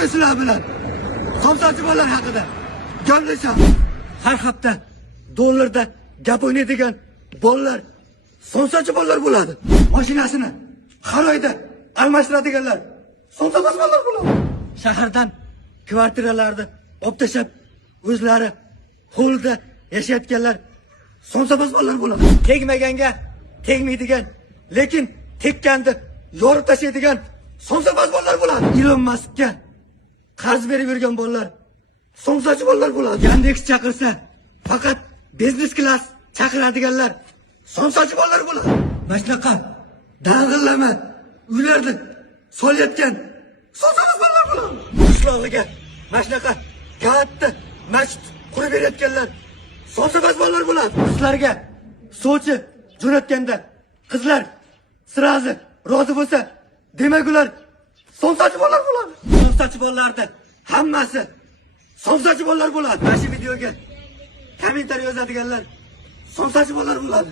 bugun sizlar bilan somsachi bolalar haqida gaplashamiz. Har hafta dollarda gap o'ynaydigan bolalar somsachi bolalar bo'ladi. Mashinasini har oyda almashtiradiganlar somsachi bolalar bo'ladi. Shahardan kvartiralarni olib tashlab o'zlari hovlida yashayotganlar somsachi bolalar bo'ladi. Tegmaganga tegmaydigan, lekin tekkanda yorib tashlaydigan somsachi bolalar bo'ladi. Elon Muskga qarz berib yurgan bolalar somsachi bolalar bo'ladi. Yandex chaqirsa faqat biznes klass chaqiradiganlar somsachi bolalar bo'ladi. Mana shunaqa dang'illama uylarni solayotgan somsachi bolalar bo'ladi. Qishloqlarga mana shunaqa katta masjid qurib berayotganlar somsachi bolalar bo'ladi. Qizlarga sovchi jo'natganda qizlar sirazi rozi bo'lsa, demak ular somsachi bolalar bo'ladi. Somsachi bolalarda hammasi somsachi bolalar bo'ladi. Mana shu videoga kommentariy yozadiganlar somsachi bolalar bo'ladi.